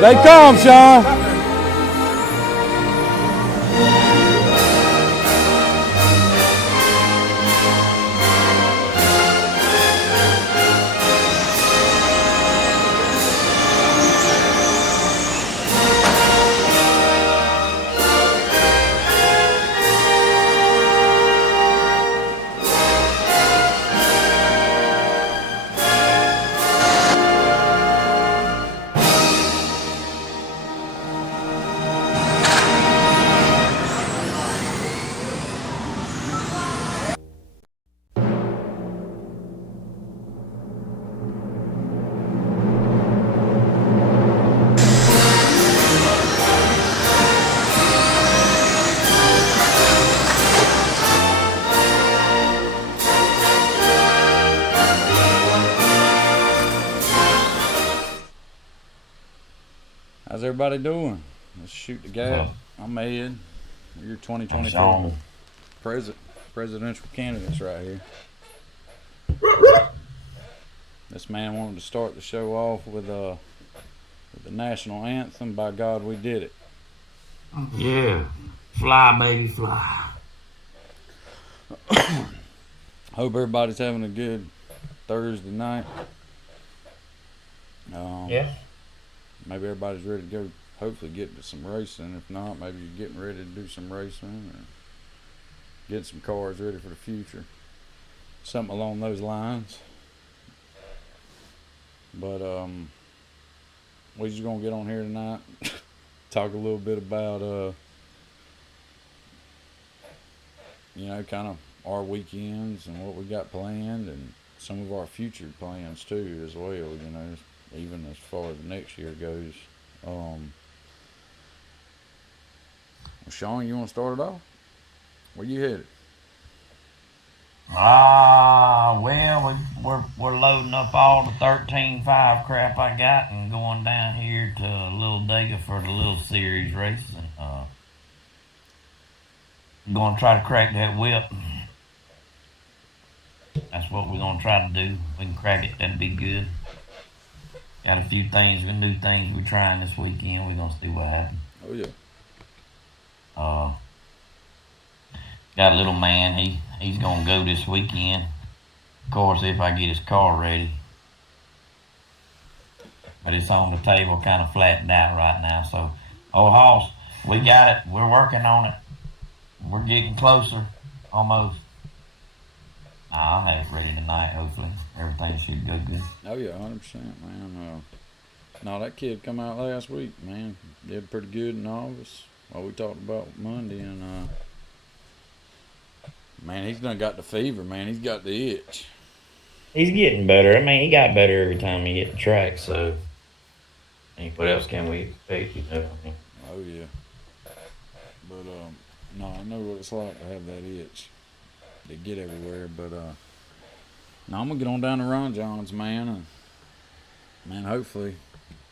They come, Sean. How's everybody doing? Let's shoot the gap. I'm Ed. Your 2024 presidential candidates right here. This man wanted to start the show off with the national anthem. By God, we did it. Yeah, fly, baby, fly. Hope everybody's having a good Thursday night. Yeah. Maybe everybody's ready to go, hopefully get to some racing. If not, maybe you're getting ready to do some racing or get some cars ready for the future. Something along those lines. But we're just going to get on here tonight, talk a little bit about, kind of our weekends and what we got planned and some of our future plans too as well, even as far as next year goes. Sean, you want to start it off? Where you headed? Well, we're loading up all the 13.5 crap I got and going down here to Little Dega for the little series race and going to try to crack that whip. That's what we're going to try to do. We can crack it, that'd be good. Got a few new things we're trying this weekend. We're going to see what happens. Oh, yeah. Got a little man, he's going to go this weekend. Of course, if I get his car ready. But it's on the table, kind of flattened out right now. So, old Hoss, we got it. We're working on it. We're getting closer, almost. I'll have it ready tonight, hopefully. Everything should go good. Oh, yeah, 100%, man. No, that kid come out last week, man. Did pretty good in August. Well, we talked about Monday, and, man, he's done got the fever, man. He's got the itch. He's getting better. I mean, he got better every time he hit the track, so. What else can we expect, Oh, yeah. But, no, I know what it's like to have that itch. They get everywhere, but no, I'm gonna get on down to Ron John's, man, and man, hopefully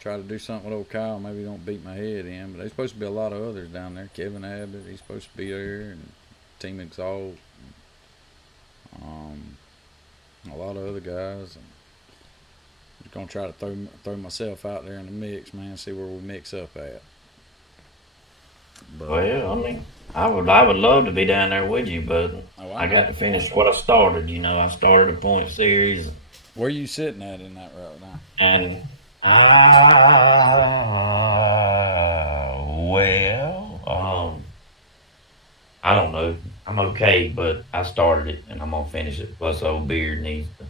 try to do something with old Kyle. Maybe don't beat my head in, but there's supposed to be a lot of others down there. Kevin Abbott, he's supposed to be there, and Team Exalt, a lot of other guys. And I'm just gonna try to throw myself out there in the mix, man. See where we mix up at. But, well, I mean, I would love to be down there with you, but I got to finish what I started. I started a point series. Where are you sitting at in that route now? And I don't know. I'm okay, but I started it and I'm gonna finish it. Plus, old Beard needs to.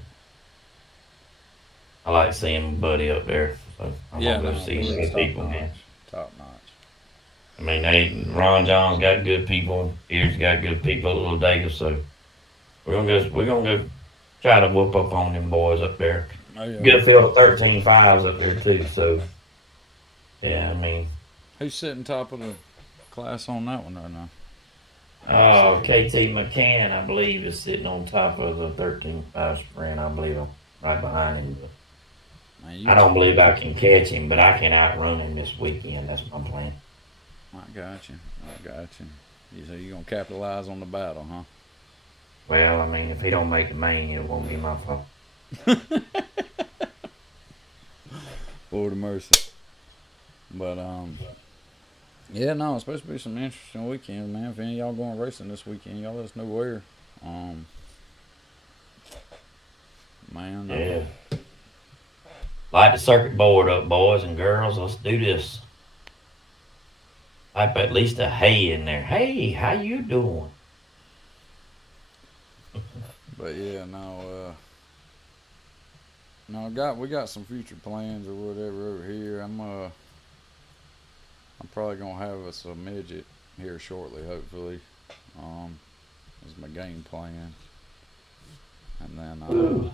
I like seeing my buddy up there, so I'm gonna go see some people. Top notch. I mean, Ron John's got good people. Beard's got good people at Little Dega, so we're gonna go try to whoop up on them boys up there. Oh, yeah. Get a field of 13.5s up there too. So yeah, I mean, who's sitting top of the class on that one right now? KT McCann, I believe, is sitting on top of the 13.5 sprint. I believe I'm right behind him. But man, I don't believe I can catch him, but I can outrun him this weekend. That's my plan. I got you. You say you're going to capitalize on the battle, huh? Well, I mean, if he don't make the main, it won't be my fault. Lord of mercy. But yeah, no, it's supposed to be some interesting weekends, man. If any of y'all going racing this weekend, y'all let us know where. Um, man, Yeah. Light the circuit board up, boys and girls. Let's do this. Type at least a hey in there. Hey, how you doing? but yeah, no, no, we got some future plans or whatever over here. I'm probably gonna have us a midget here shortly, hopefully. Um, is my game plan, and then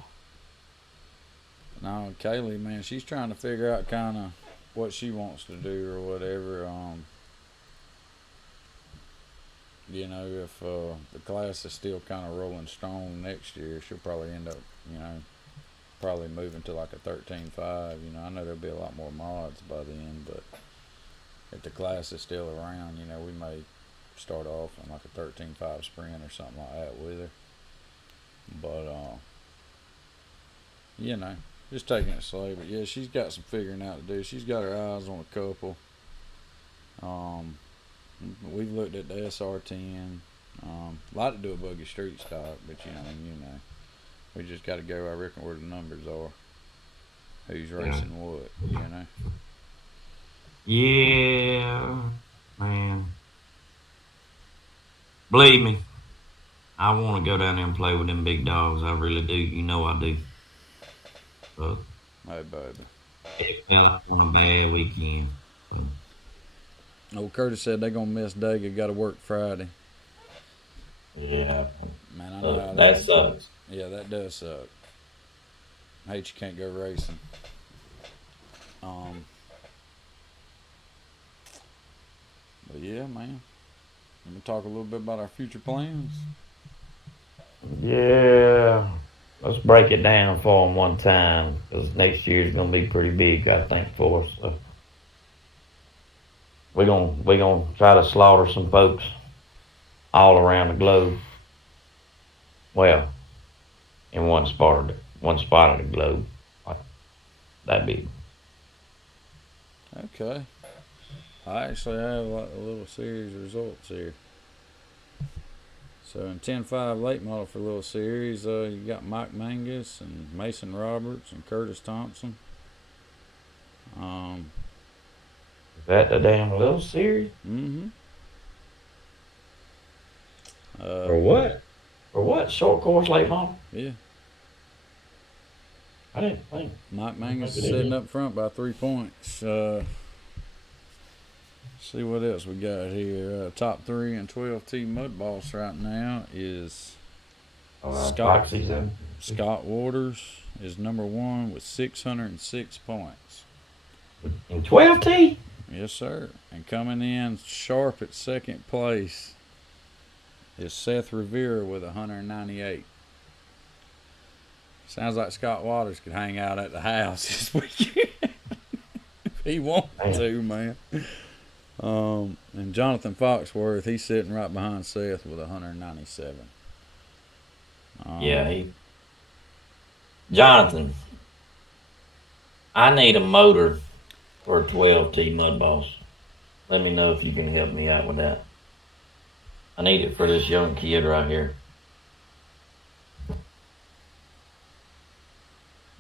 no, Kaylee, man, she's trying to figure out kind of what she wants to do or whatever. You know, if the class is still kind of rolling strong next year, she'll probably end up, you know, probably moving to like a 13.5. You know, I know there'll be a lot more mods by then, but if the class is still around, you know, we may start off in like a 13.5 sprint or something like that with her. But, you know, just taking it slow. But yeah, she's got some figuring out to do. She's got her eyes on a couple. We've looked at the SR10. Like to do a buggy street stock, but you know, we just got to go. I reckon where the numbers are. Who's racing what? You know. Yeah, man. Believe me, I want to go down there and play with them big dogs. I really do. You know I do. But Hey, baby. it fell on a bad weekend. So, Old Curtis said they're gonna miss Dega. Got to work Friday. yeah, Man, I know how that sucks. Yeah, that does suck. I hate you can't go racing. But yeah, man. Let me talk a little bit about our future plans. Yeah. Let's break it down for them one time because next year's gonna be pretty big, I think, for us. So we're gonna try to slaughter some folks all around the globe. Well, in one spot of the globe, like that big. Okay. I actually have like a little series of results here. So in 10.5 late model for little series, you got Mike Mangus and Mason Roberts and Curtis Thompson. Is that the damn little series? Mm-hmm. Or what? Or what? Short course late model? Yeah. I didn't think. Mike Mangus is sitting up front by 3 points. See what else we got here. Top 3 and 12T Mud Boss right now is Scott Waters is number 1 with 606 points. In 12T? Yes, sir. And coming in sharp at second place is Seth Rivera with 198. Sounds like Scott Waters could hang out at the house this weekend if he wanted to, man. And Jonathan Foxworth, he's sitting right behind Seth with 197. Yeah, Jonathan, I need a motor for a 12T Mud Boss. Let me know if you can help me out with that. I need it for this young kid right here.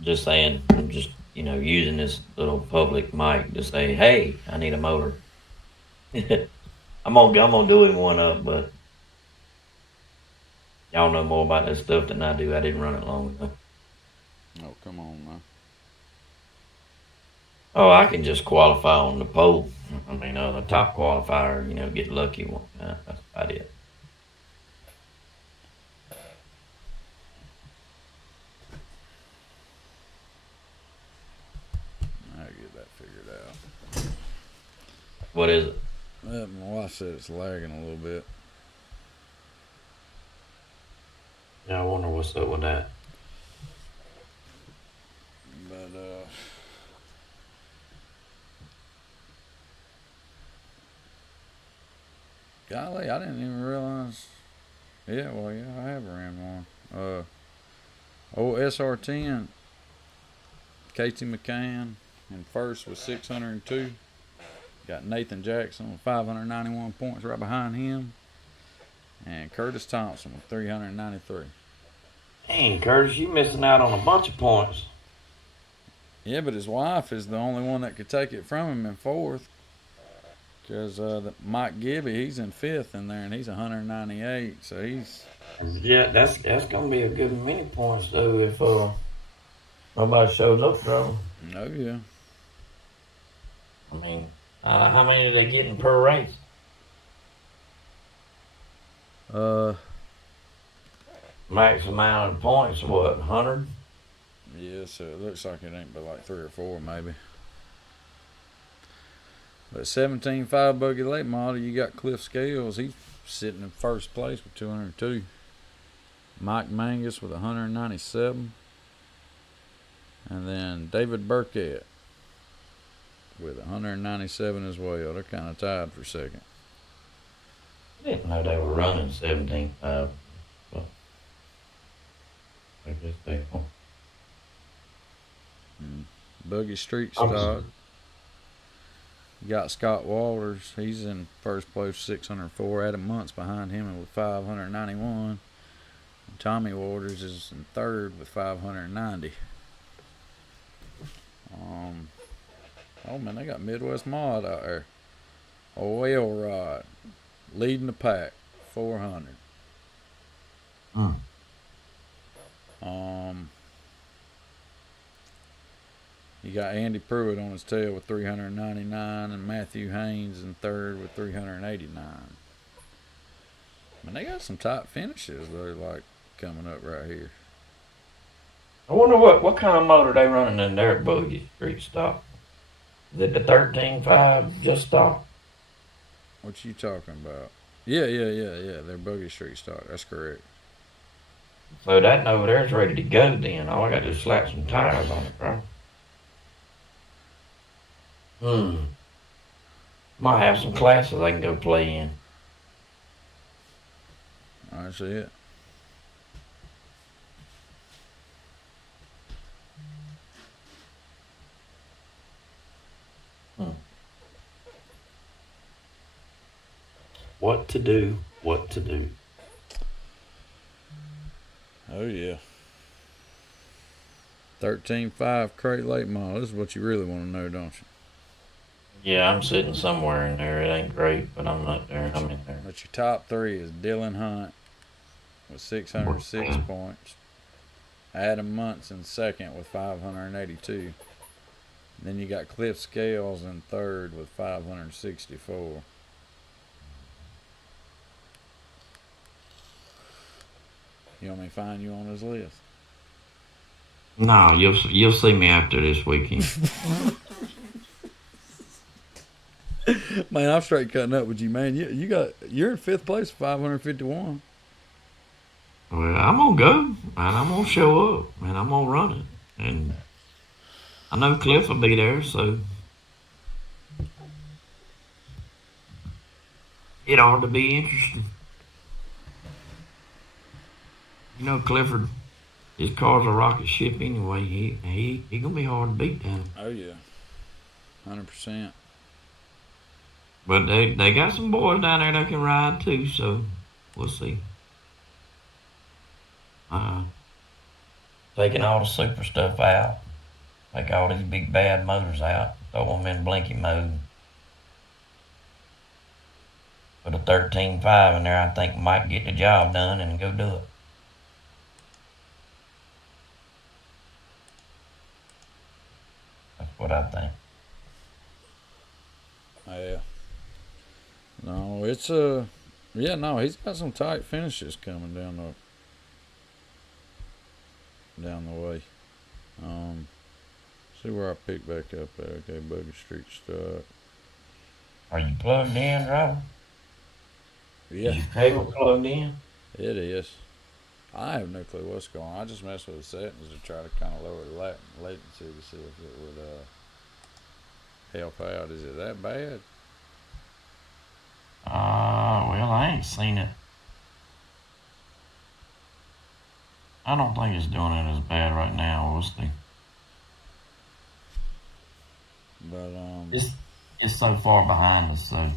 Just saying, I'm just, using this little public mic to say, hey, I need a motor. I'm gonna do him one up, but y'all know more about that stuff than I do. I didn't run it long enough. Oh, come on, man. Oh, I can just qualify on the pole. I mean, the top qualifier, get lucky one. That's about it. I'll get that figured out. What is it? My wife said it's lagging a little bit. Yeah, I wonder what's up with that. But, golly, I didn't even realize. Yeah, well, yeah, I have ran one. Old SR10, Katie McCann, in first with 602. Got Nathan Jackson with 591 points right behind him. And Curtis Thompson with 393. Dang, Curtis, you missing out on a bunch of points. Yeah, but his wife is the only one that could take it from him in fourth. Because Mike Gibby, he's in fifth in there, and he's 198. So he's... Yeah, that's going to be a good many points, though, if nobody shows up, though. Oh, yeah. I mean, how many are they getting per race? Max amount of points, what, 100? Yeah, so it looks like it ain't but like 3 or 4, maybe. But 17.5 buggy late model, you got Cliff Scales. He's sitting in first place with 202. Mike Mangus with 197. And then David Burkett with 197 as well. They're kind of tied for second. I didn't know they were running 17.5. But I guess they are. Buggy Street stock. You got Scott Walters. He's in first place, 604. Adam Muntz behind him with 591. And Tommy Waters is in third with 590. Oh man, they got Midwest Mod out there. Oil Rod leading the pack, 400. You got Andy Pruitt on his tail with 399 and Matthew Haynes in third with 389. I mean, they got some top finishes though, like coming up right here. I wonder what kind of motor they running in their Buggy Street stock. Is it the 13.5 just stock? What you talking about? Yeah. They're Buggy Street stock. That's correct. So that over there is ready to go then. All I got to do is slap some tires on it, bro. Might have some classes I can go play in. I see it. What to do, what to do. Oh, yeah. 13.5 crate late model. This is what you really want to know, don't you? Yeah, I'm sitting somewhere in there. It ain't great, but I'm not there. I'm in there. But your top three is Dylan Hunt with 606 points. Adam Muntz in second with 582. Then you got Cliff Scales in third with 564. You want me to find you on his list? No, you'll see me after this weekend. Man, I'm straight cutting up with you, man. You're in fifth place, 551. Well, I'm gonna go, and I'm gonna show up, and I'm gonna run it, and I know Cliff will be there, so it ought to be interesting. You know, Clifford, his car's a rocket ship anyway. He gonna be hard to beat down. Oh yeah, 100%. But they got some boys down there that can ride too, so we'll see. Taking all the super stuff out, take all these big bad motors out, throw them in blinky mode. Put a 13.5 in there, I think might get the job done and go do it. That's what I think. Yeah. No, it's he's got some tight finishes coming down the way. See where I pick back up at. Okay, Buggy Street stock. Are you plugged in, Robert? Yeah. Is your cable plugged in? It is. I have no clue what's going on. I just messed with the settings to try to kind of lower the latency to see if it would help out. Is it that bad? Well, I ain't seen it. I don't think it's doing it as bad right now. We'll see. But it's so far behind us. So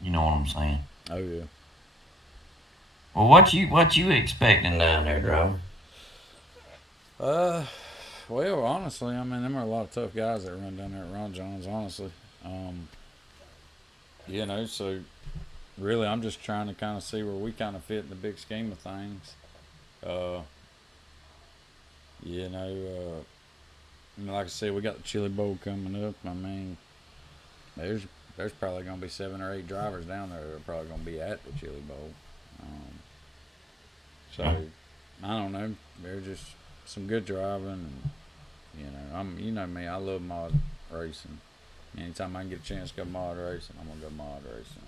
you know what I'm saying. Oh yeah. Well, what you expecting down there, Drover? Uh, well, honestly, I mean, them are a lot of tough guys that run down there at Ron John's. Honestly, um, so really, I'm just trying to kind of see where we kind of fit in the big scheme of things. Uh, you know, like I said, we got the Chili Bowl coming up. I mean, there's there's probably going to be 7 or 8 drivers down there that are probably going to be at the Chili Bowl. Um, so I don't know. They're just some good driving, and you know me, I love mod racing. Anytime I can get a chance to go mod racing, I'm gonna go mod racing.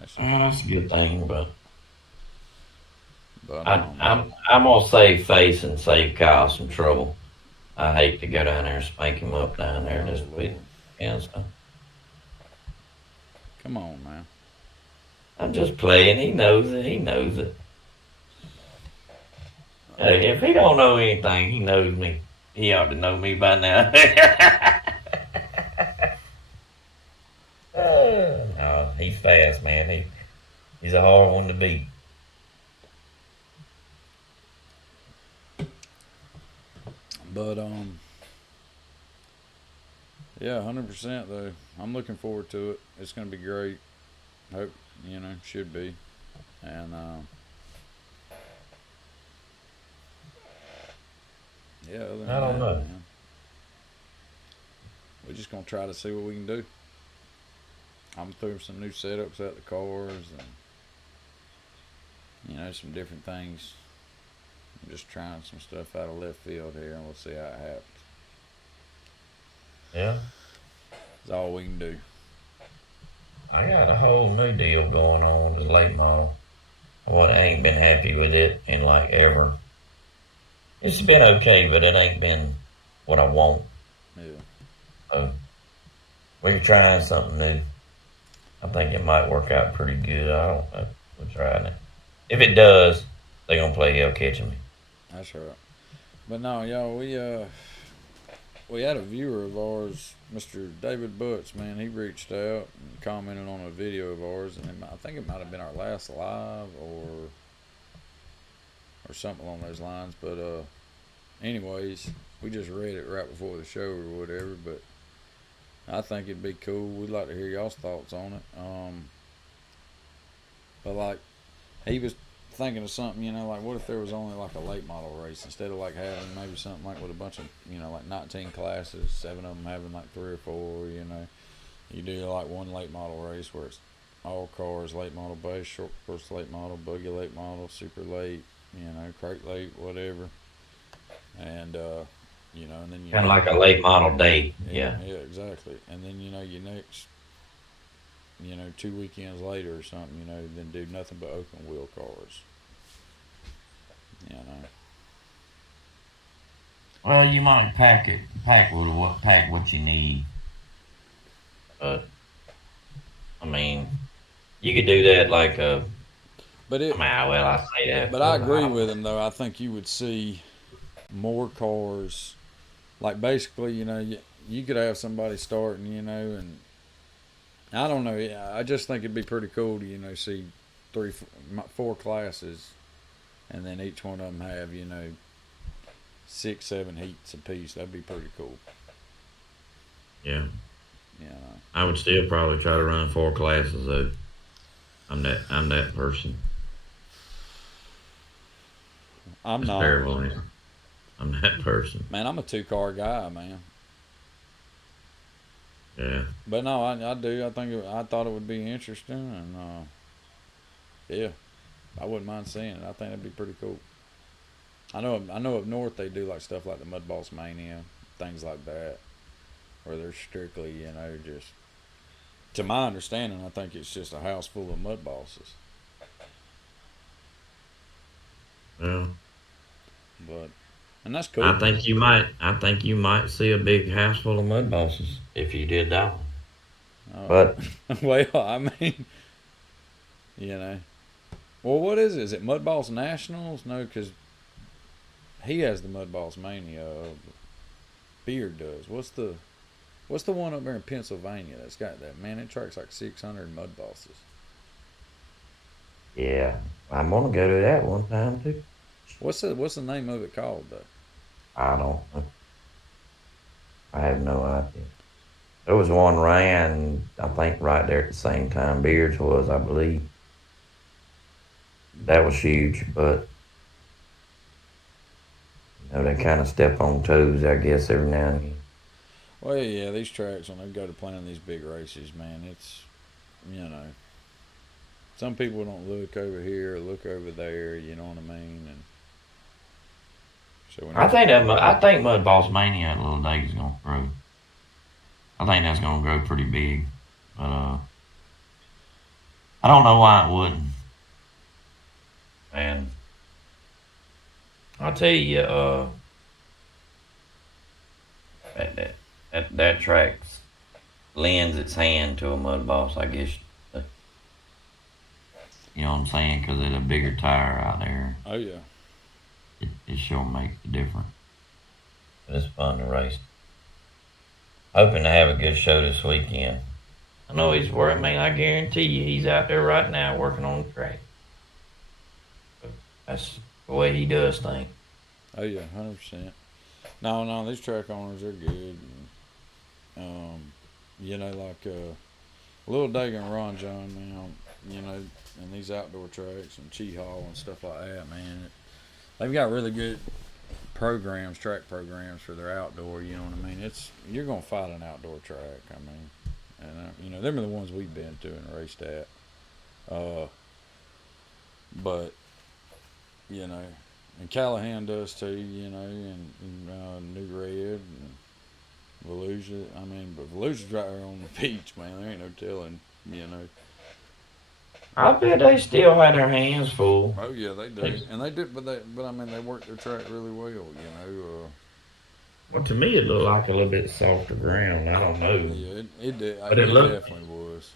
That's just, Well, that's a good thing, but I'm gonna save face and save Kyle some trouble. I hate to go down there and spank him up down there this oh week. Lord, Yeah, so come on, man. I'm just playing. He knows it. He knows it. Hey, if he don't know anything, he knows me. He ought to know me by now. Oh, he's fast, man. He's a hard one to beat. But yeah, 100% though. I'm looking forward to it. It's gonna be great. Hope should be, and yeah. Other than I don't that, know. man, we're just gonna try to see what we can do. I'm through some new setups at the cars and some different things. I'm just trying some stuff out of left field here, and we'll see how it happens. Yeah. It's all we can do. I got a whole new deal going on with the late model. Well, I ain't been happy with it in like ever. It's been okay, but it ain't been what I want. Yeah. So we're trying something new. I think it might work out pretty good. I don't know. We're trying it. If it does, they're gonna play hell catching me. That's right. But no, y'all, we had a viewer of ours, Mr. David Butts, man. He reached out and commented on a video of ours, and I think it might have been our last live or something along those lines. But anyways, we just read it right before the show or whatever. But I think it'd be cool. We'd like to hear y'all's thoughts on it. But like, he was thinking of something, like what if there was only like a late model race instead of like having maybe something like with a bunch of, like 19 classes, 7 of them having like 3 or 4, you do like one late model race where it's all cars, late model base, short course late model, buggy late model, super late, crate late, whatever. And, and then Kind of like a late model day. Yeah. Yeah, exactly. And then, your next, 2 weekends later or something, then do nothing but open wheel cars. Well, you might pack what you need. But I mean, you could do that like a. But it. Well, I say that. But I agree with him though. I think you would see more cars. Like basically, you could have somebody starting, and I don't know. I just think it'd be pretty cool to, see 3, 4 classes, and then each one of them have, 6, 7 heats apiece. That'd be pretty cool. Yeah. I would still probably try to run 4 classes though. I'm that person. I'm it's not. Terrible. I'm that person. Man, I'm a 2-car guy, man. Yeah. But no, I do. I thought it would be interesting, and yeah, I wouldn't mind seeing it. I think that'd be pretty cool. I know up north they do like stuff like the Mud Boss Mania, things like that, where they're strictly, just. To my understanding, I think it's just a house full of mud bosses. Well. And that's cool. I think you might see a big house full of mud bosses if you did that one. But well, I mean, well, what is it? Is it Mud Boss Nationals? No, because he has the Mud Boss Mania. Beard does. What's the one up there in Pennsylvania that's got that? Man, it tracks like 600 mud bosses. Yeah, I'm gonna go to that one time too. What's the name of it called though? I don't. I have no idea. There was one ran, I think, right there at the same time Beards was, I believe. That was huge, but they kind of step on toes, I guess, every now and again. Well, yeah, these tracks when they go to playing these big races, man, it's you know, some people don't look over here, or look over there. You know what I mean? And so when I think Mud Boss Mania at Little Dave is gonna grow. I think that's gonna grow pretty big, but I don't know why it wouldn't. And I'll tell you, that track lends its hand to a Mud Boss, I guess. You know what I'm saying? Because it's a bigger tire out there. oh yeah, It sure makes a difference. But it's fun to race. Hoping to have a good show this weekend. I know he's working, man. I guarantee you he's out there right now working on the track. That's the way he does things. oh yeah, 100%. No, these track owners are good. Like Lil Dagan and Ron John, man. And these outdoor tracks and Chi Hall and stuff like that, man. They've got really good programs, track programs for their outdoor. You know what I mean? You're gonna fight an outdoor track. I mean, and them are the ones we've been to and raced at. But and Callahan does too. And New Red and Volusia. I mean, but Volusia's right there on the beach, man. There ain't no telling. I bet they still had their hands full. Oh yeah, they do, and they do, but I mean, they work their track really well. Well, to me, it looked like a little bit softer ground. I don't know. Yeah, it did. But it definitely was.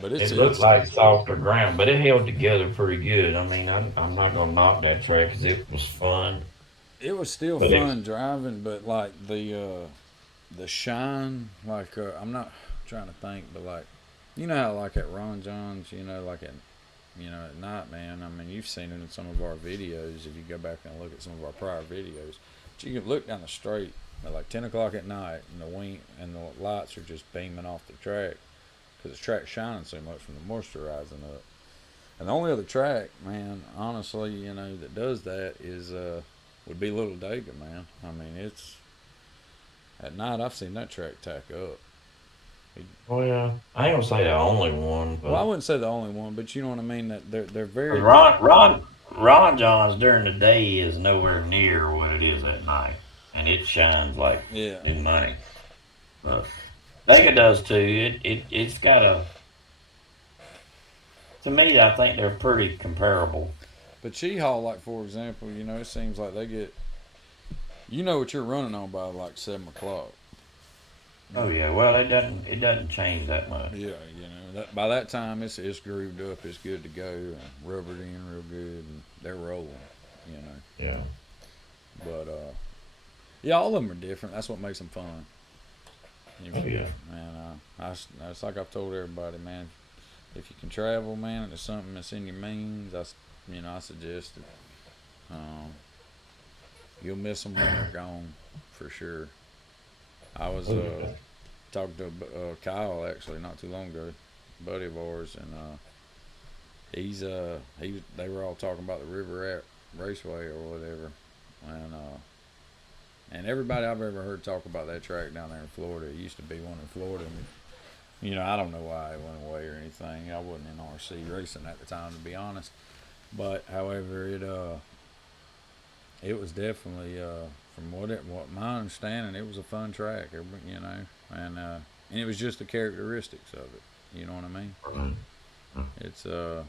But it looked like softer ground, but it held together pretty good. I mean, I'm not gonna knock that track because it was fun. It was still fun driving, but like the shine, like I'm not trying to think, but like how like at Ron John's, like at night, man. I mean, you've seen it in some of our videos if you go back and look at some of our prior videos. But you can look down the straight at like 10 o'clock at night, and the lights are just beaming off the track because the track's shining so much from the moisturizing up. And the only other track, man, honestly, that does that is would be Little Daga, man. I mean, it's at night I've seen that track tack up. Well, I ain't gonna say the only one. But well, I wouldn't say the only one, but you know what I mean. That they're very. Ron John's during the day is nowhere near what it is at night, and it shines like new money. But Vega does too. It's got a. To me, I think they're pretty comparable. But Chi Hall, like for example, it seems like they get. You know what you're running on by like 7 o'clock. Oh yeah, well it doesn't change that much. Yeah, by that time it's grooved up, it's good to go, and rubbered in real good, and they're rolling. Yeah. But all of them are different. That's what makes them fun. Yeah. Man, it's like I've told everybody, man. If you can travel, man, and there's something that's in your means, I suggest it. You'll miss them when they're gone, for sure. I was talking to Kyle actually not too long ago, a buddy of ours, and they were all talking about the River Raceway or whatever, and everybody I've ever heard talk about that track down there in Florida. It used to be one in Florida, and I don't know why it went away or anything. I wasn't in RC racing at the time, to be honest, but however it was definitely from what my understanding, it was a fun track, and it was just the characteristics of it. You know what I mean? It's I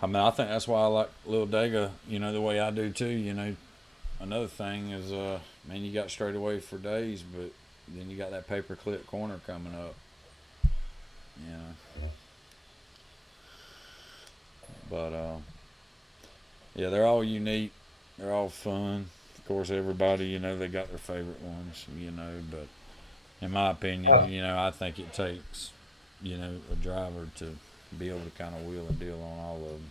think that's why I like Lil Daga, the way I do too. Another thing is, man, you got straightaway for days, but then you got that paperclip corner coming up. But yeah, they're all unique. They're all fun. Of course, everybody, they got their favorite ones, but in my opinion, Oh. I think it takes, a driver to be able to kind of wheel and deal on all of them.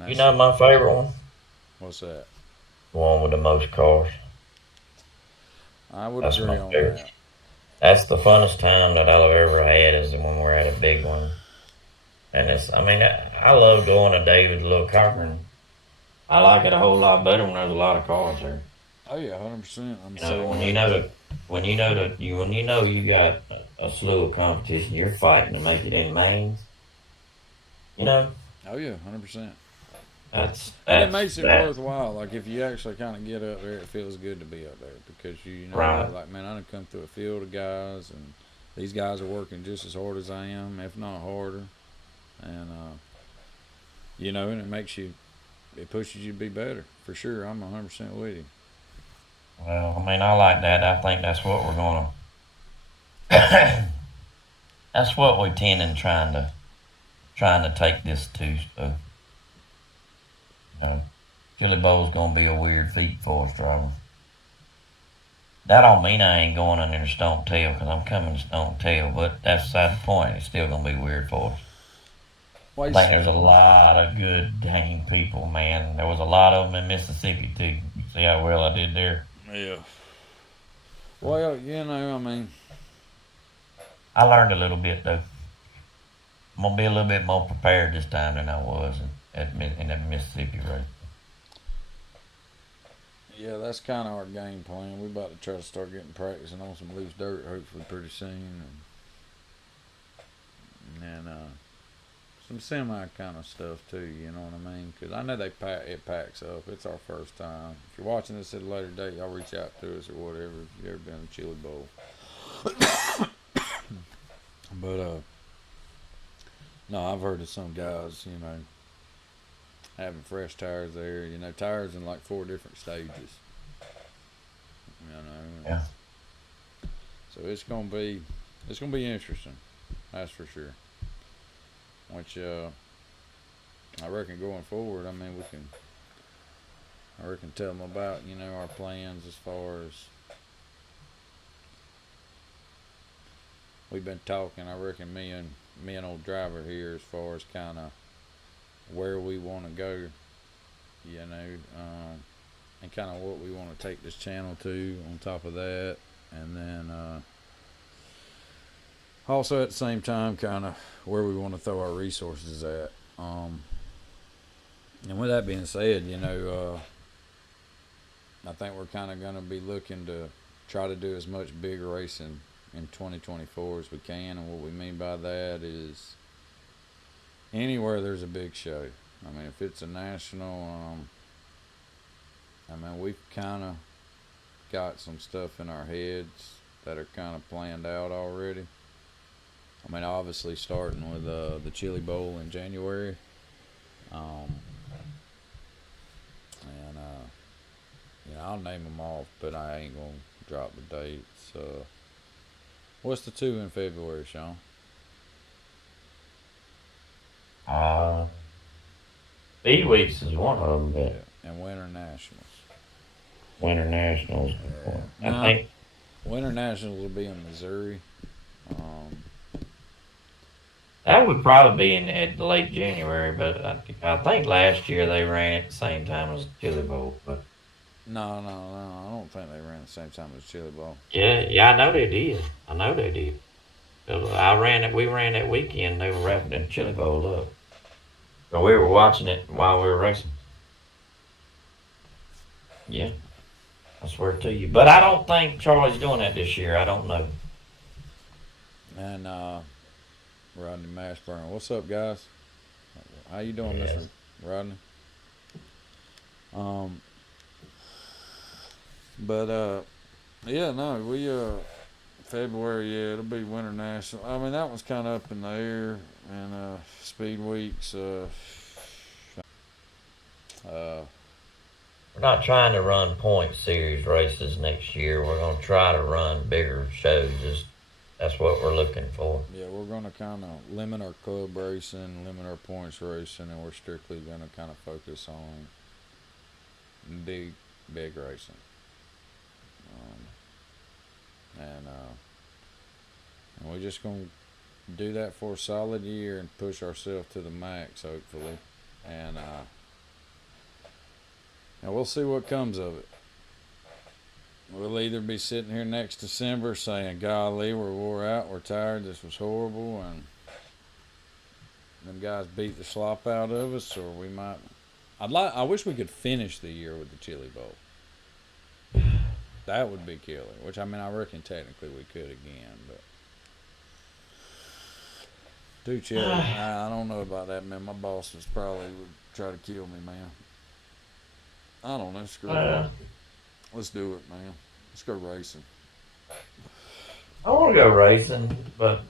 And You that's know my favorite one? what's that? The one with the most cars. I would That's agree my on favorite. that. That's the funnest time that I've ever had is when we're at a big one. And I love going to David's little Cochran. I like it a whole lot better when there's a lot of cars there. Oh yeah, 100%. I'm the You know, same when you way. know that, when you know you got a slew of competition, you're fighting to make it in mains. You know, Oh yeah, 100%. that's And it that's makes it that worthwhile. Like if you actually kind of get up there, it feels good to be up there because you're right. like, man, I done come through a field of guys, and these guys are working just as hard as I am, if not harder. And and it pushes you to be better for sure. I'm 100% with you. Well, I like that. I think that's what we're gonna. That's what we're tending trying to take this to. So, Chili Bowl's gonna be a weird feat for us, driver. That don't mean I ain't going under the Stone Tail because I'm coming to Stone Tail, but that's beside the point. It's still gonna be weird for us. Why I you think there's a lot of good dang people, man. There was a lot of them in Mississippi too. You see how well I did there. Yeah. Well, I learned a little bit though. I'm gonna be a little bit more prepared this time than I was in that Mississippi race. yeah, that's kind of our game plan. We're about to try to start getting practicing on some loose dirt, hopefully pretty soon, and some semi kind of stuff too. You know what I mean? Because I know it packs up. It's our first time. If you're watching this at a later date, y'all reach out to us or whatever. If you've ever been to Chili Bowl, but no, I've heard of some guys, having fresh tires there. Tires in like 4 different stages. You know, Yeah. so it's gonna be interesting. That's for sure. Which I reckon going forward, I reckon tell them about our plans as far as we've been talking. I reckon me and old driver here as far as kind of where we want to go, and kind of what we want to take this channel to. On top of that, and then also at the same time, kind of where we want to throw our resources at. And with that being said, I think we're kind of going to be looking to try to do as much big racing in 2024 as we can. And what we mean by that is anywhere there's a big show. If it's a national, we've kind of got some stuff in our heads that are kind of planned out already. Obviously starting with the Chili Bowl in January. And I'll name them off, but I ain't gonna drop the dates. What's the 2 in February, Sean? Speed Weeks is one of them, but Yeah, and Winter Nationals. Winter Nationals. Yeah. I Now, think Winter Nationals will be in Missouri. Um, that would probably be in at late January, but I think last year they ran at the same time as Chili Bowl. But no, I don't think they ran at the same time as Chili Bowl. yeah, I know they did. I know they did. 'Cause I ran it. We ran that weekend. They were wrapping the Chili Bowl up. So we were watching it while we were racing. Yeah, I swear to you. But I don't think Charlie's doing that this year. I don't know. And Rodney Mashburn. What's up, guys? How you doing, Yes. Mr. Rodney? Um, but yeah, no, we February, yeah, it'll be Winter National. That one's kind of up in the air, and Speed Weeks. We're not trying to run point series races next year. We're going to try to run bigger shows. That's what we're looking for. Yeah, we're gonna kind of limit our club racing, limit our points racing, and we're strictly gonna kind of focus on big big racing. And we're just gonna do that for a solid year and push ourselves to the max, hopefully. And we'll see what comes of it. We'll either be sitting here next December saying, "Golly, we're wore out, we're tired, this was horrible," and them guys beat the slop out of us, or we might. I wish we could finish the year with the Chili Bowl. That would be killer. Which, I mean, I reckon technically we could again, but dude, Chili, I don't know about that, man. My bosses probably would try to kill me, man. I don't know. Screw it. Let's do it, man. Let's go racing. I want to go racing, but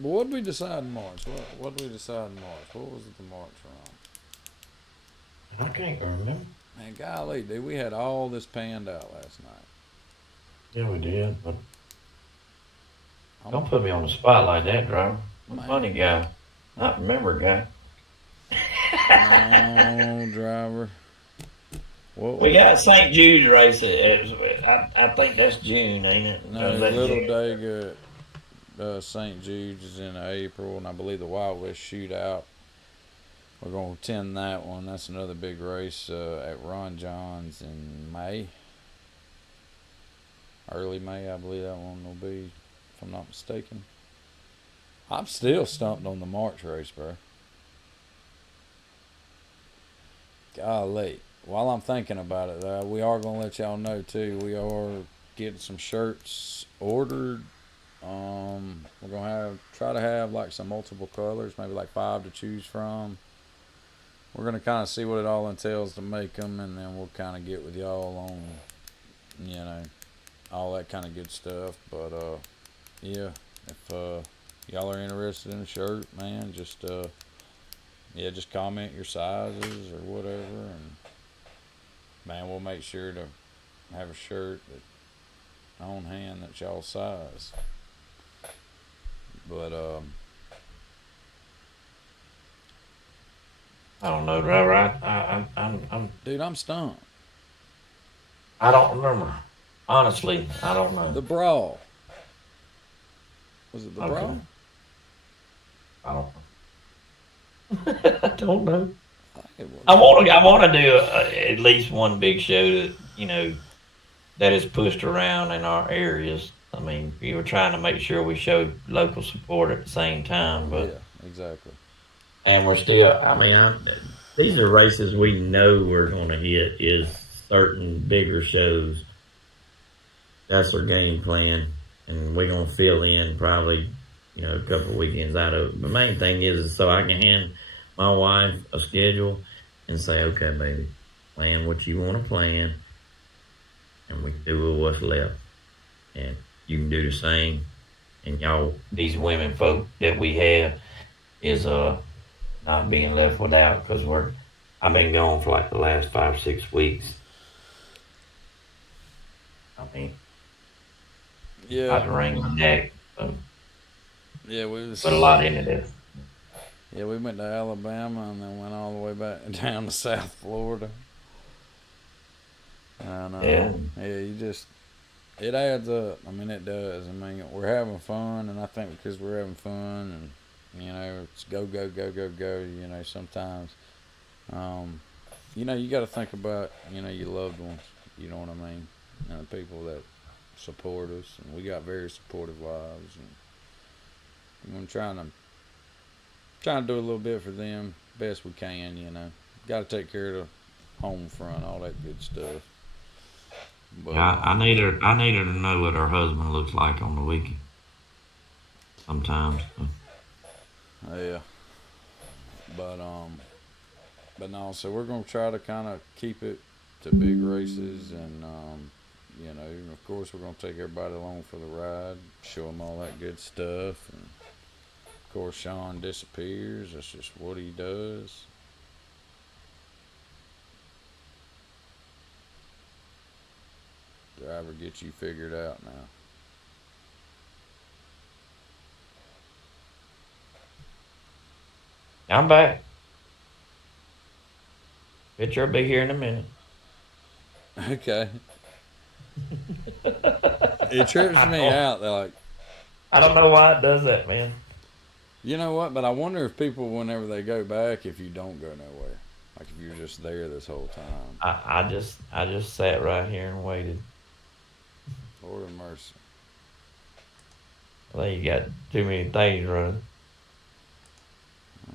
What did we decide in March? What did we decide in March? What was it the March from? I can't remember. Man, golly, dude, we had all this panned out last night. Yeah, we did, but don't put me on the spot like that, driver. I'm a funny guy, not remember guy. No, driver. We got St. Jude race. I think that's June, ain't it? No, Little Dega, St. Jude's is in April, and I believe the Wild West Shootout. We're going to attend that one. That's another big race at Ron John's in May. Early May, I believe that one will be, if I'm not mistaken. I'm still stumped on the March race, bro. Golly. While I'm thinking about it, though, we are going to let y'all know, too. We are getting some shirts ordered. We're going to try to have, like, some multiple colors, maybe, like, 5 to choose from. We're going to kind of see what it all entails to make them, and then we'll kind of get with y'all on, you know, all that kind of good stuff. But, yeah, if y'all are interested in a shirt, man, just comment your sizes or whatever, and man, we'll make sure to have a shirt that on hand that's y'all size. But I don't know, driver. I'm dude, I'm stumped. I don't remember. Honestly, I don't know. The brawl. Was it the brawl? I don't know. I don't know. I want to do at least one big show that, you know, that is pushed around in our areas. I mean, we were trying to make sure we showed local support at the same time, but yeah, exactly. And we're still. I mean, these are races we know we're going to hit. Is certain bigger shows. That's our game plan, and we're going to fill in probably, you know, a couple of weekends out of it. The main thing is so I can hand my wife a schedule and say, okay, baby, plan what you want to plan, and we do with what's left. And you can do the same. And y'all, these women folk that we have is not being left without, because I've been gone for like the last 5-6 weeks. I mean, yeah, I wring my neck. Yeah, we put a lot into this. Yeah, we went to Alabama and then went all the way back down to South Florida. And it adds up. I mean, it does. I mean, we're having fun, and I think because we're having fun, and you know, it's go. You know, sometimes, you know, you got to think about, you know, your loved ones. You know what I mean? And the people that support us, and we got very supportive wives, and I'm trying to do a little bit for them best we can. You know, got to take care of the home front, all that good stuff. But, yeah, I need her to know what her husband looks like on the weekend. Sometimes. Yeah. But no. So we're gonna try to kind of keep it to big races, and you know, of course we're gonna take everybody along for the ride, show them all that good stuff, and of course Sean disappears. That's just what he does. Driver gets you figured out now. I'm back. Bitch, I'll be here in a minute. Okay. It trips me out. They're like, I don't know why it does that, man. you know what? But I wonder if people, whenever they go back, if you don't go nowhere, like if you're just there this whole time. I just sat right here and waited. Lord of mercy. I think you got too many things running.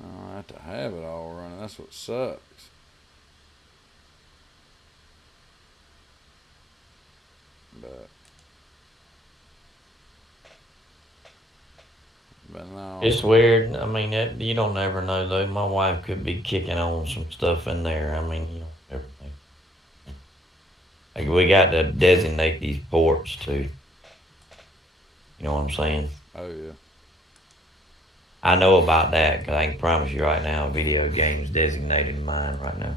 I have to have it all running. That's what sucks. But no. It's weird. I mean, you don't ever know though. My wife could be kicking on some stuff in there. I mean, you don't ever know. Like we got to designate these ports too. You know what I'm saying? Oh yeah. I know about that because I can promise you right now, video games designated in mine right now.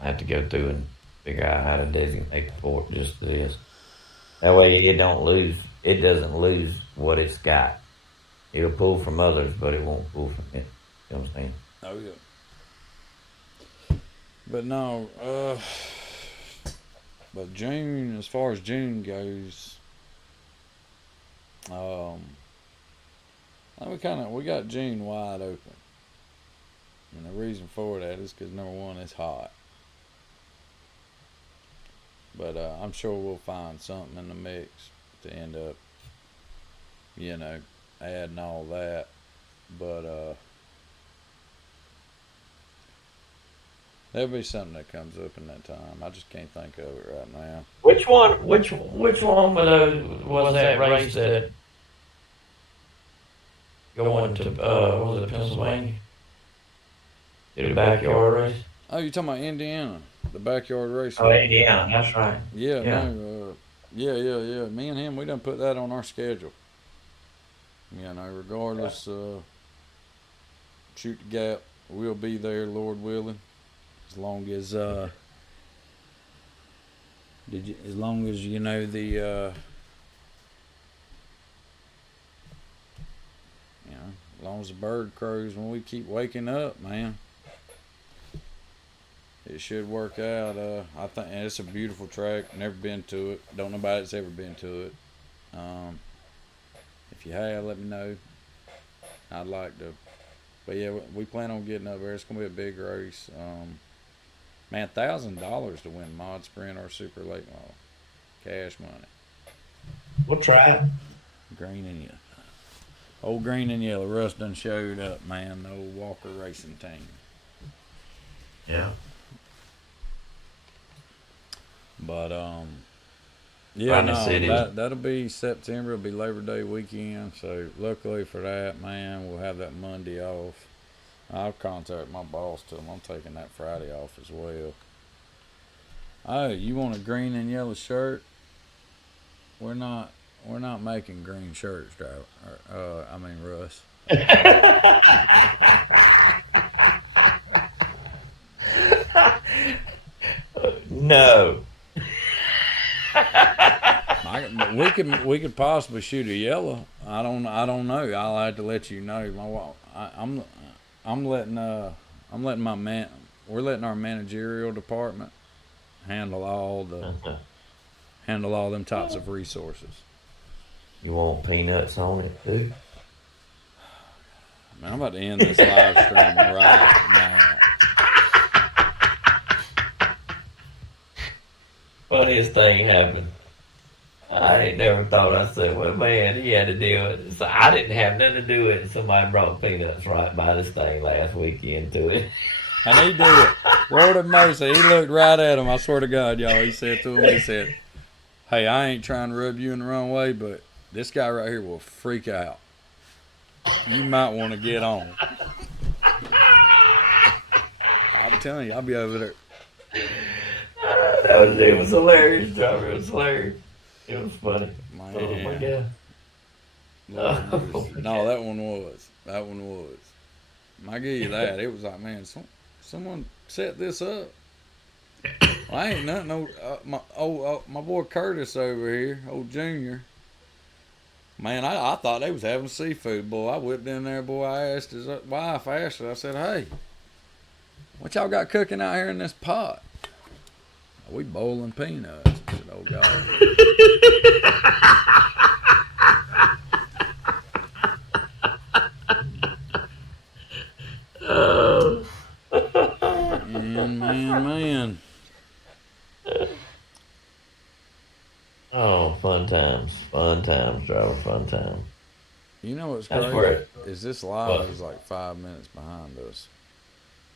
I have to go through and figure out how to designate the port just to this. That way it don't lose. It doesn't lose what it's got. It'll pull from others, but it won't pull from it. You know what I'm saying? Oh yeah. But no, but June, as far as June goes, we got June wide open, and the reason for that is because number one, it's hot. But I'm sure we'll find something in the mix to end up, adding all that. But there'll be something that comes up in that time. I just can't think of it right now. Which one? Which one was that race that going to was it Pennsylvania? Did a backyard race? Oh, you're talking about Indiana, the backyard race? Oh, Indiana, that's right. Yeah, Yeah. no, yeah. Me and him, we done put that on our schedule. Regardless, shoot the gap. We'll be there, Lord willing, as long as as as long as the bird crows when we keep waking up, man. It should work out. I think and it's a beautiful track. Never been to it. Don't know nobody that's ever been to it. If you have, let me know. I'd like to. But yeah, we plan on getting up there. It's gonna be a big race. Man, $1,000 to win Mod Sprint or Super Late Model. Cash money. We'll try it. Green and yellow. Old green and yellow. Russ done showed up, man. The old Walker Racing team. Yeah. But yeah, Find the city. that'll be September. It'll be Labor Day weekend. So luckily for that, man, we'll have that Monday off. I'll contact my boss, tell him I'm taking that Friday off as well. Oh, you want a green and yellow shirt? We're not making green shirts, Russ. No. We could possibly shoot a yellow. I don't know. I'll have to let you know. I'm letting we're letting our managerial department handle all them types of resources. You want peanuts on it too? Man, I'm about to end this live stream right now. Funniest thing happened. I ain't never thought. I said, well, man, he had to deal with it. So I didn't have nothing to do with it. Somebody brought peanuts right by this thing last weekend to it. And he did it. Lord of mercy. He looked right at him. I swear to God, y'all. He said to him, hey, I ain't trying to rub you in the wrong way, but this guy right here will freak out. You might want to get on. I'm telling you, I'll be over there. It was hilarious, Driver. It was hilarious. It was funny. Man. Oh my God. No, that one was. I give you that. It was like, man, someone set this up. Well, I ain't nothing. My boy Curtis over here, old Junior. Man, I thought they was having seafood, boy. I whipped in there, boy. I asked his wife, I said, hey, what y'all got cooking out here in this pot? We boiling peanuts. I said, oh God. Man. Oh, fun times, driver, fun times. You know what's That's crazy? where, Is this live what? is like 5 minutes behind us.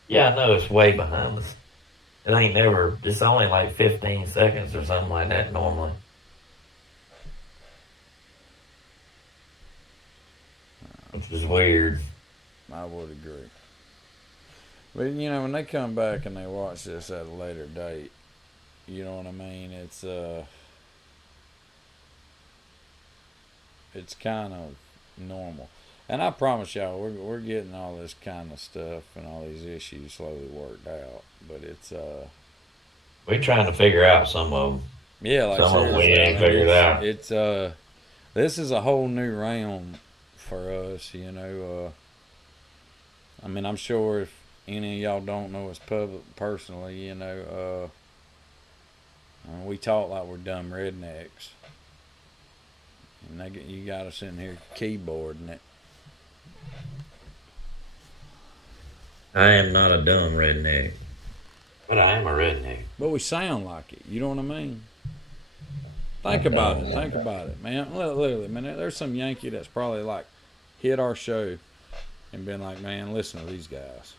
Yeah, I know it's way behind us. It ain't never, it's only like 15 seconds or something like that normally. Which is weird. I would agree. But you know, when they come back and they watch this at a later date, you know what I mean? It's kind of normal. And I promise y'all, we're getting all this kind of stuff and all these issues slowly worked out. But it's We're trying to figure out some of them. yeah, like Some of them we seriously, ain't figured out. it's this is a whole new realm for us. You know, I mean, I'm sure if any of y'all don't know us personally, you know, we talk like we're dumb rednecks. And you got us in here keyboarding it. I am not a dumb redneck. But I am a redneck. But we sound like it. You know what I mean? Think about it, man. Literally, man. There's some Yankee that's probably like hit our show and been like, man, listen to these guys.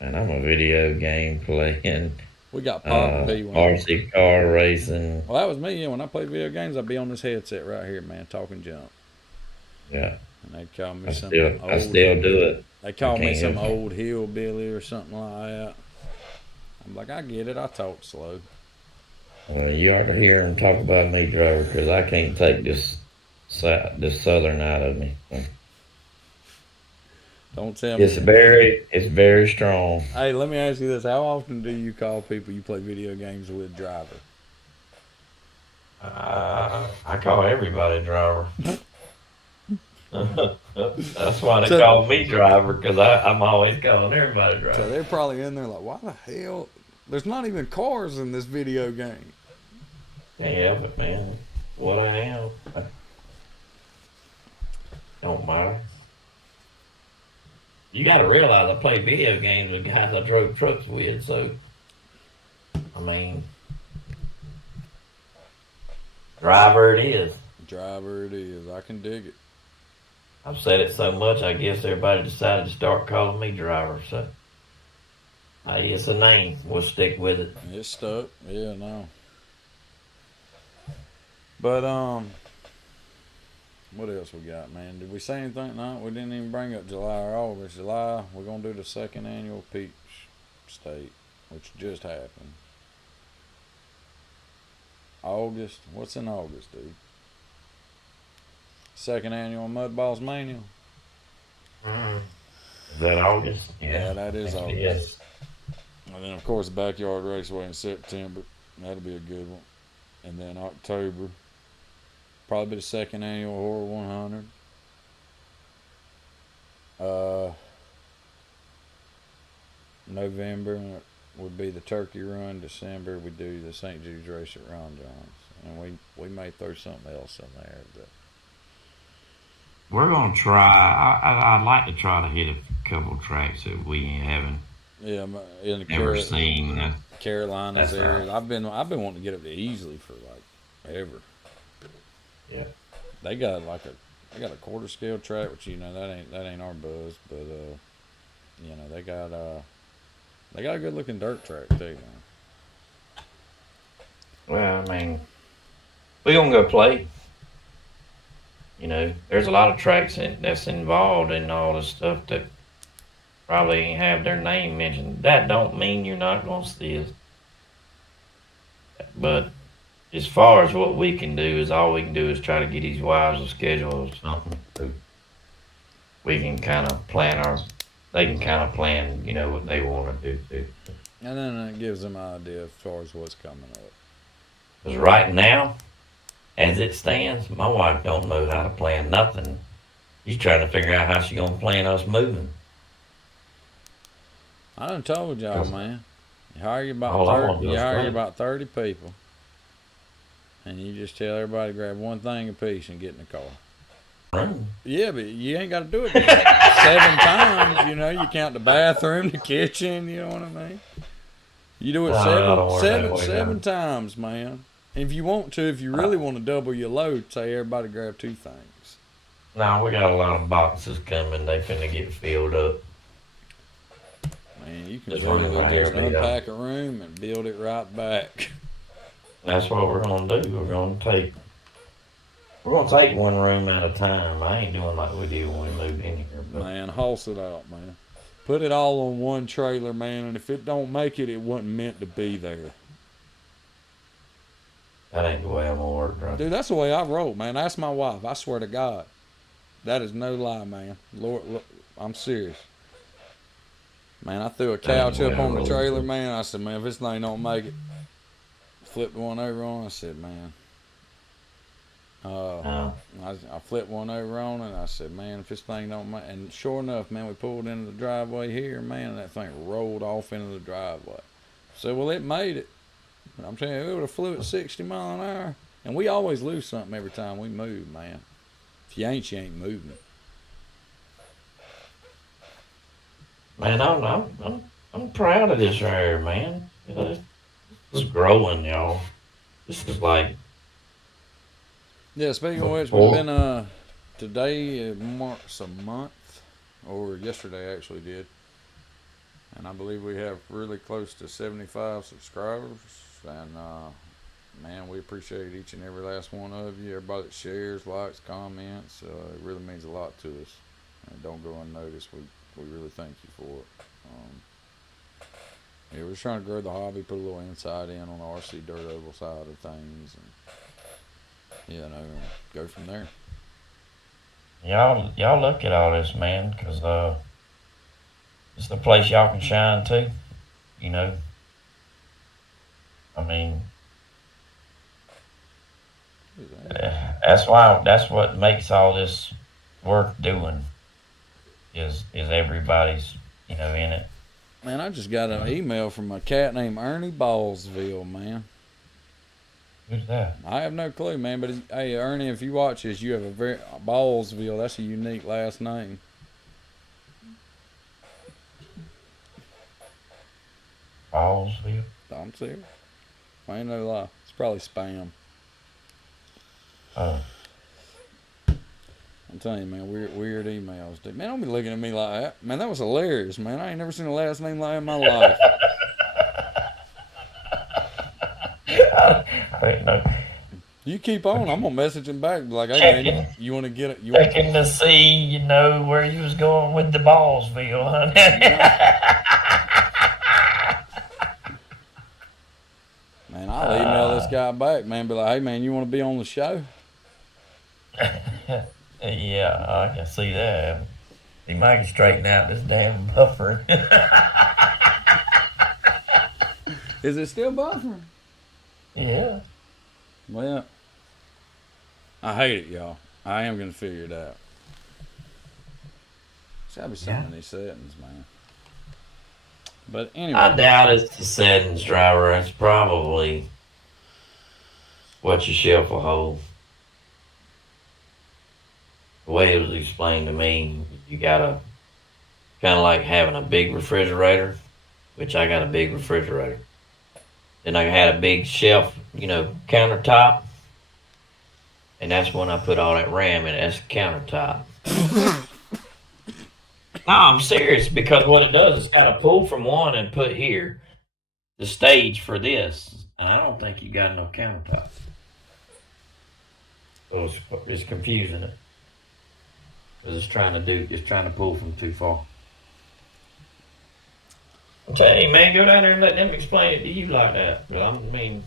And I'm a video game playing. We got Pop P. RC car racing. Well, that was me. Yeah, when I played video games, I'd be on this headset right here, man, talking junk. Yeah. And they'd call me I still do it. They call me some old hillbilly or something like that. I'm like, I get it. I talk slow. Well, you ought to hear him talk about me, driver, because I can't take this southern out of me. Don't tell me. It's very strong. Hey, let me ask you this: how often do you call people you play video games with driver? I call everybody driver. That's why they call me driver, because I'm always calling everybody driver. So they're probably in there like, why the hell? There's not even cars in this video game. Yeah, but man, what I am don't matter. You got to realize I play video games with guys I drove trucks with, so I mean, driver it is. Driver it is. I can dig it. I've said it so much, I guess everybody decided to start calling me driver. So, it's a name. We'll stick with it. It's stuck. Yeah, no. But what else we got, man? Did we say anything? No, we didn't even bring up July or August. July, we're gonna do the second annual Peach State, which just happened. August, what's in August, dude? Second annual Mud Balls Mania. Is that August? Yeah, that is August. Yes. And then, of course, the Backyard Raceway in September. That'll be a good one. And then October, probably be the second annual Horror 100. November would be the Turkey Run. December, we do the St. Jude's Race at Ron John's. And we may throw something else in there. But we're going to try. I'd like to try to hit a couple tracks that we haven't in the never seen. Carolinas area. I've been wanting to get up to Easley for like ever. Yeah. They got a quarter scale track, which that ain't our buzz, but they got a good looking dirt track too. Man. Well, I mean, we gonna go play. There's a lot of tracks that's involved in all this stuff that probably ain't have their name mentioned. That don't mean you're not gonna see it. But as far as what we can do, all we can do is try to get these wives a schedule or something. So we can kind of they can kind of plan, what they want to do too. And then it gives them an idea as far as what's coming up. Because right now, as it stands, my wife don't know how to plan nothing. She's trying to figure out how she's going to plan us moving. I done told y'all, man. You hire you about All I 30, want to do you is hire you play. about 30 people, and you just tell everybody to grab one thing apiece and get in the car. Room. Yeah, but you ain't got to do it 7 times. You know, you count the bathroom, the kitchen. You know what I mean? You do it No, don't worry about it. seven times, man. And if you want to, if you really want to double your load, say everybody grab 2 things. No, we got a lot of boxes coming. They finna get filled up. Man, you can Just running literally right just here, yeah. unpack a room and build it right back. That's what we're gonna do. We're gonna take one room at a time. I ain't doing like we did when we moved in here. But Man, hoss it out, man. Put it all on one trailer, man, and if it don't make it, it wasn't meant to be there. that ain't the way I'm gonna work, right? Dude, that's the way I roll, man. That's my wife. I swear to God. That is no lie, man. Lord, look, I'm serious. Man, I threw a couch up on the trailer, man. I said, man, if this thing don't make it, flipped one over on. I said, man. I flipped one over on it. And I said, man, if this thing don't make, and sure enough, man, we pulled into the driveway here, man, and that thing rolled off into the driveway. So, well, it made it. But I'm telling you, it would have flew at 60 miles an hour. And we always lose something every time we move, man. If you ain't moving it. Man, I'm proud of this right here, man. You know, this is growing, y'all. This is like Yeah, speaking of which, we've been, today marks a month, or yesterday actually did. And I believe we have really close to 75 subscribers. And, man, we appreciate each and every last one of you. Everybody that shares, likes, comments. It really means a lot to us. And don't go unnoticed. We really thank you for it. Yeah, we're just trying to grow the hobby, put a little insight in on the RC Dirt Oval side of things. And, you know, go from there. y'all look at all this, man, because it's the place y'all can shine too. You know, I mean, that's what makes all this worth doing. Is everybody's, you know, in it. Man, I just got an email from a cat named Ernie Ballsville, man. Who's that? I have no clue, man. But hey, Ernie, if you watch this, you have a very Ballsville. That's a unique last name. Ballsville. I'm serious. I ain't no lie. It's probably spam. Oh. I'm telling you, man, weird emails. Dude. Man, don't be looking at me like that. Man, that was hilarious, man. I ain't never seen a last name like that in my life. I didn't know. You keep on. I'm gonna message him back. Be like, hey, man, you want to get it? You Checking to see, you know, where you was going with the Ballsville, huh? Man, I'll email this guy back, man. Be like, hey, man, you want to be on the show? Yeah, I can see that. He might can straighten out this damn buffering. Is it still buffering? Yeah. Well, I hate it, y'all. I am gonna figure it out. It's gotta be something in these settings, man. But anyway, I doubt it's the settings driver. It's probably what your shelf will hold. The way it was explained to me, you gotta kind of like having a big refrigerator, which I got a big refrigerator. Then I had a big shelf, you know, countertop. And that's when I put all that RAM in it. That's the countertop. No, I'm serious, because what it does is kind of pull from one and put here the stage for this. I don't think you got no countertop. So it's confusing it. Because it's trying to pull from too far. Okay, man, go down there and let them explain it to you like that. But I mean,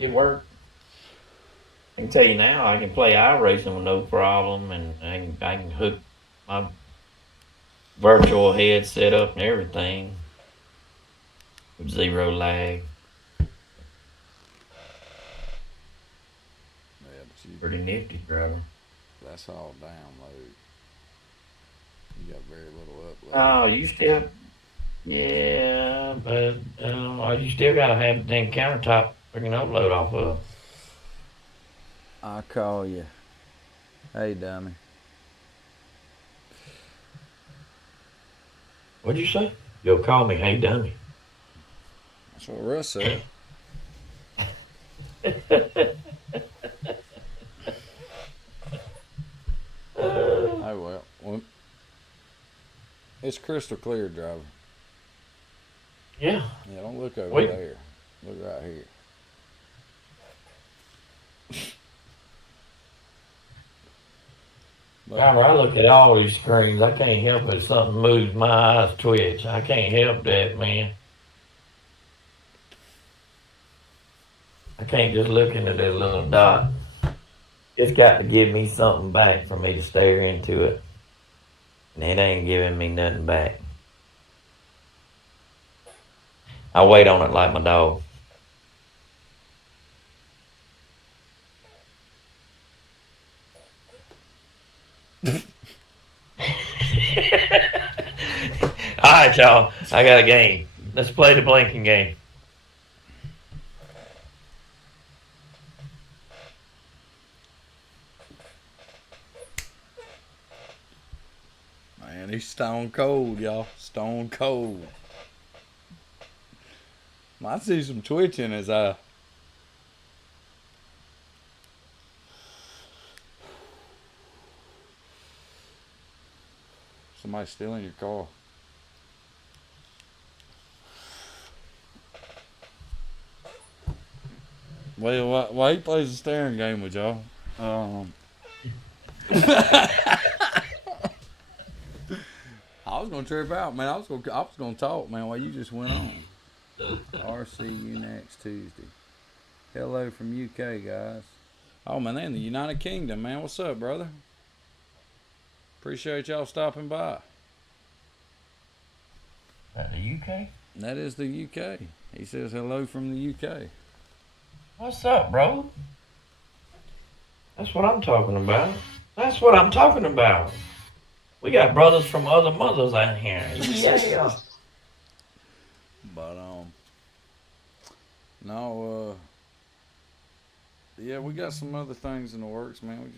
it worked. I can tell you now, I can play iRacing with no problem, and I can hook my virtual headset up and everything with zero lag. yeah, but Pretty nifty, driver. that's all download. You got very little upload. Oh, you still? Yeah, You still gotta have the damn countertop we can upload off of. I'll call you. Hey, dummy. What'd you say? You'll call me, hey dummy. That's what Russ said. Oh, well, it's crystal clear, driver. Yeah. Yeah, don't look over Wait. there. Look right here. Remember, I look at all these screens. I can't help it. Something moves my eyes twitch. I can't help that, man. I can't just look into that little dot. It's got to give me something back for me to stare into it. And it ain't giving me nothing back. I wait on it like my dog. All right, y'all. I got a game. Let's play the blinking game. Man, he's stone cold, y'all. Stone cold. I see some twitch in his eye. Somebody's stealing your car. Well, while he plays the staring game with y'all, I was gonna trip out, man. I was gonna talk, man, while you just went on. RCU next Tuesday. Hello from UK, guys. Oh man, they in the United Kingdom, man. What's up, brother? Appreciate y'all stopping by. The UK? That is the UK. He says hello from the UK. What's up, bro? That's what I'm talking about. That's what I'm talking about. We got brothers from other mothers out here. Yeah. But no, yeah, we got some other things in the works, man.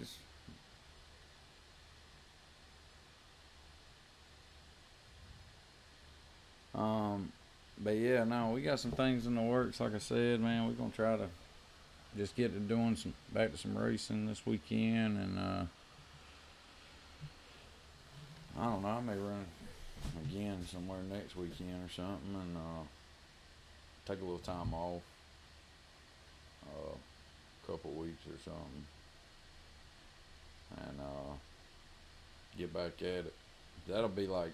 But yeah, no, we got some things in the works. Like I said, man, we're gonna try to just get to doing back to some racing this weekend, and I don't know, I may run again somewhere next weekend or something, and take a little time off, a couple weeks or something, and get back at it. That'll be like,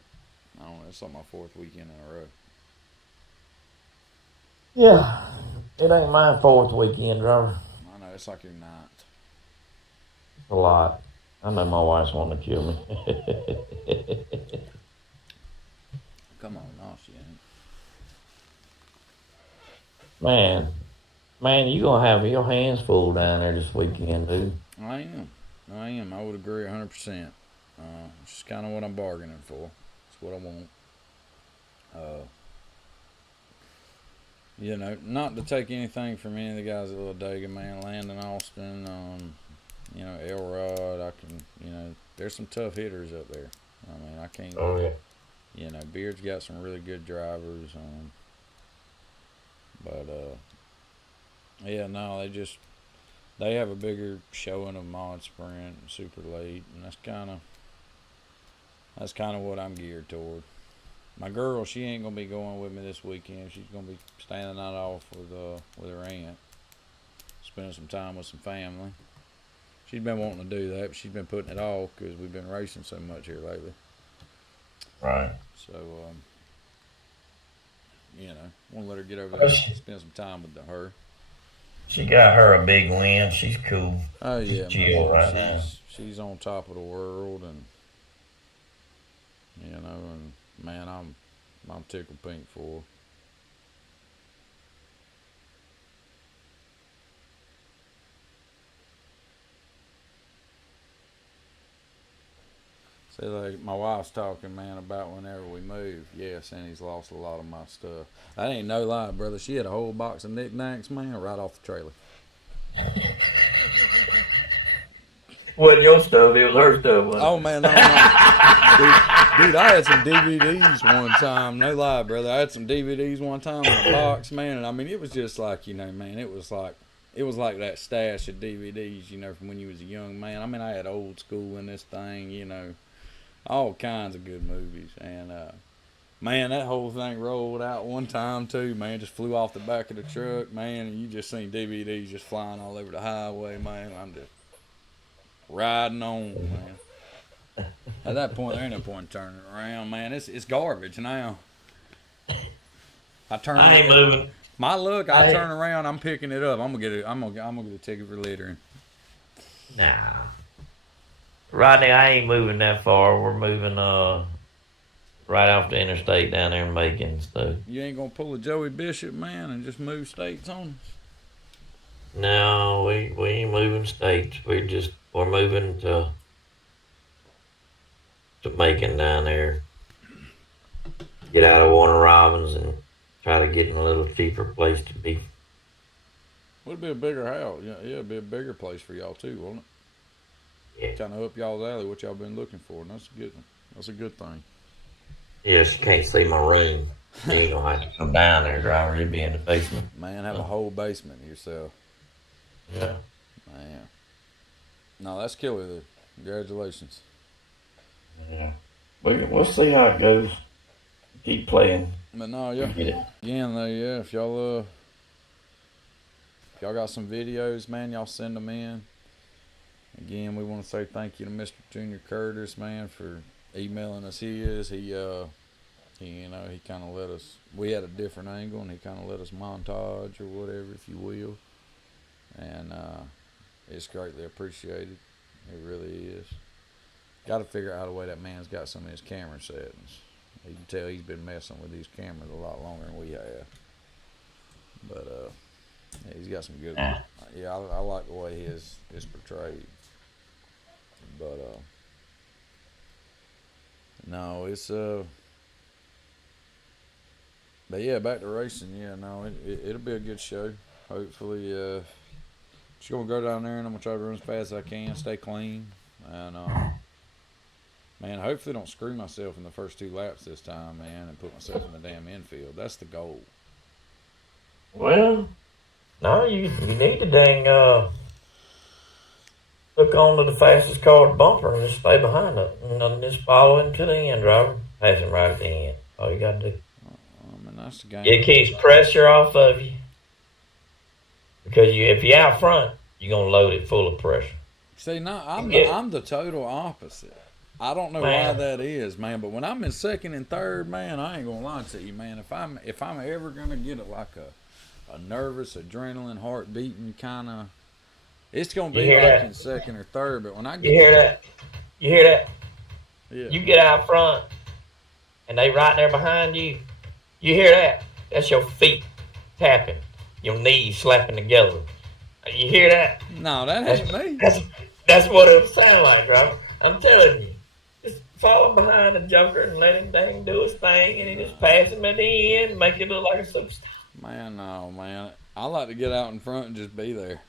I don't know, it's like my fourth weekend in a row. Yeah, it ain't my fourth weekend, driver. I know, it's like your ninth. A lot. I know my wife's wanting to kill me. Come on, no, she ain't. Man, you gonna have your hands full down there this weekend, dude. I am. I would agree 100%. It's just kind of what I'm bargaining for. It's what I want. You know, not to take anything from any of the guys at Ladega, man. Landon Austin, you know, Elrod. There's some tough hitters up there. I mean, I can't. Oh yeah. You know, Beard's got some really good drivers. Yeah, no, they have a bigger showing of mod sprint, super late, and that's kind of what I'm geared toward. My girl, she ain't gonna be going with me this weekend. She's gonna be staying the night off with her aunt, spending some time with some family. She's been wanting to do that, but she's been putting it off because we've been racing so much here lately. Right. So, you know, want to let her get over there and spend some time with her. She got her a big win. She's cool. Oh yeah, chill man. right now. She's on top of the world, and you know, and man, I'm tickled pink for her. See, like my wife's talking, man, about whenever we move. Yes, and he's lost a lot of my stuff. That ain't no lie, brother. She had a whole box of knickknacks, man, right off the trailer. Wasn't your stuff, it was her stuff, wasn't Oh man, no, no. Dude, I had some DVDs one time. No lie, brother. I had some DVDs one time in a box, man, and I mean it was just like, man, it was like that stash of DVDs, from when you was a young man. I mean, I had Old School in this thing, all kinds of good movies, and man, that whole thing rolled out one time too, man. Just flew off the back of the truck, man, and you just seen DVDs just flying all over the highway, man. I'm just riding on, man. At that point, there ain't no point in turning around, man. It's garbage now. I ain't moving. My luck, I turn around, I'm picking it up. I'm gonna get a ticket for littering. Nah. Rodney, I ain't moving that far. We're moving right off the interstate down there in Macon and stuff. You ain't gonna pull a Joey Bishop, man, and just move states on us? No, we ain't moving states. We're moving to Macon down there. Get out of Warner Robins and try to get in a little cheaper place to be. Would be a bigger house. Yeah, it'd be a bigger place for y'all too, won't it? Yeah. Kind of up y'all's alley, what y'all been looking for, and that's a good thing. Yes, you can't see my room. You ain't gonna have to come down there, driver. You'd be in the basement. Man, have a whole basement yourself. Yeah. Man. No, that's killer, dude. Congratulations. Yeah. We'll see how it goes. Keep playing. But no, yeah. Get it. Again, though, yeah, if y'all got some videos, man, y'all send them in. Again, we want to say thank you to Mr. Junior Curtis, man, for emailing us his. He kind of let us, we had a different angle, and he kind of let us montage or whatever, if you will. And it's greatly appreciated. It really is. Got to figure out a way that man's got some of his camera settings. You can tell he's been messing with these cameras a lot longer than we have. But yeah, he's got some good. Yeah, I like the way his is portrayed. But no, it's But yeah, back to racing. Yeah, no, it'll be a good show. Hopefully, just gonna go down there and I'm gonna try to run as fast as I can, stay clean, and man, hopefully don't screw myself in the first 2 laps this time, man, and put myself in the damn infield. That's the goal. Well, no, you need to dang hook on to the fastest car at the bumper and just stay behind it. And just follow him to the end, driver. Pass him right at the end. All you got to do. I mean, that's the game. It keeps pressure off of you. Because if you're out front, you're going to load it full of pressure. See, no, I'm the total opposite. I don't know why that is, man. But when I'm in second and third, man, I ain't gonna lie to you, man. If I'm ever gonna get a nervous, adrenaline, heart beating kind of, it's gonna be like in second or third. But when I get, you hear that? Yeah. You get out front, and they right there behind you. You hear that? That's your feet tapping, your knees slapping together. You hear that? No, that ain't me. That's what it sound like, right? I'm telling you. Just follow behind the Joker and let him dang do his thing, and he just pass him at the end, make it look like a superstar. Man, no, man. I like to get out in front and just be there.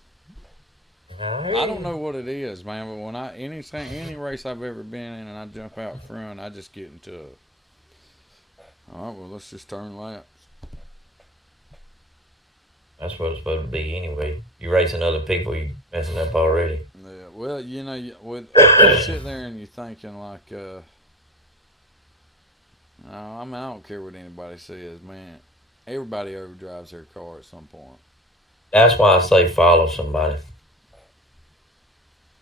Oh, I don't know what it is, man, but when any race I've ever been in and I jump out front, I just get into all right, well, let's just turn laps. That's what it's supposed to be anyway. You racing other people, you messing up already. Yeah, well, you sit there and you're thinking like, no, I mean, I don't care what anybody says, man. Everybody overdrives their car at some point. That's why I say follow somebody. If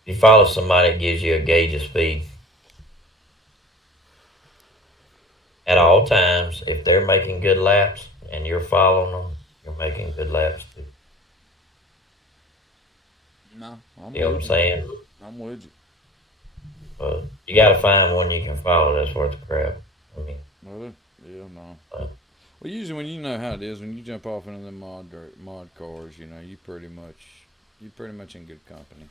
you follow somebody, it gives you a gauge of speed. At all times, if they're making good laps and you're following them, you're making good laps too. No, you know what I'm saying? I'm with you. But you got to find one you can follow that's worth the crap. I mean, well, yeah, no. Well, usually when you know how it is, when you jump off into the mod cars, you pretty much in good company.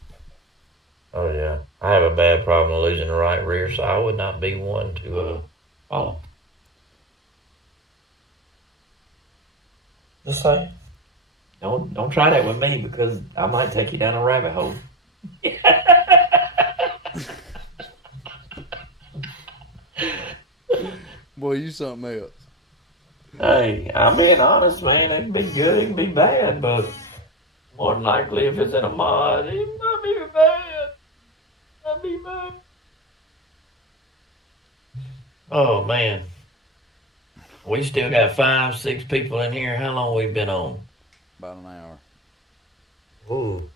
Oh yeah, I have a bad problem losing the right rear, so I would not be one to follow. Just say, don't try that with me because I might take you down a rabbit hole. Boy, you something else. Hey, I'm being honest, man. It can be good, it can be bad, but more than likely, if it's in a mod, it might be bad. Might be bad. Oh man, we still got 5, 6 people in here. How long we been on? About an hour. Ooh.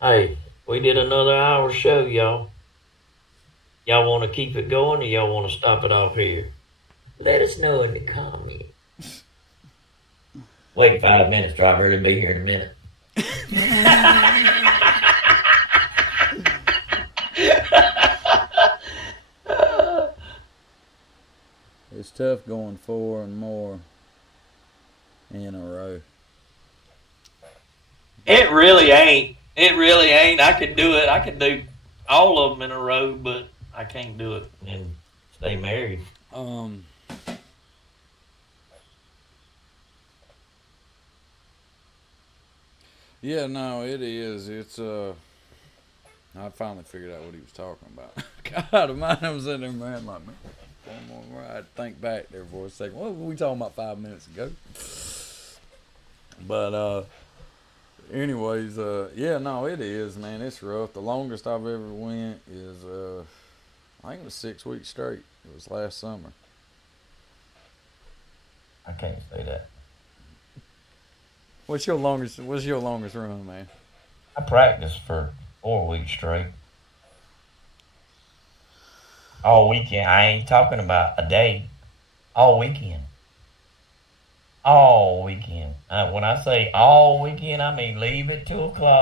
Hey, we did another hour show, y'all. Y'all want to keep it going or y'all want to stop it off here? Let us know in the comments. Wait 5 minutes, driver. It'll be here in a minute. It's tough going 4 and more in a row. It really ain't. It really ain't. I could do it. I could do all of them in a row, but I can't do it and stay married. Yeah, no, it is. It's I finally figured out what he was talking about. God, I was sitting there, man, like, man, I had to think back there for a second. What were we talking about 5 minutes ago? But anyways, yeah, no, it is, man. It's rough. The longest I've ever went is I think it was 6 weeks straight. It was last summer. I can't say that. What's your longest run, man? I practiced for 4 weeks straight. All weekend. I ain't talking about a day. All weekend. All weekend. When I say all weekend, I mean leave at 2 o'clock.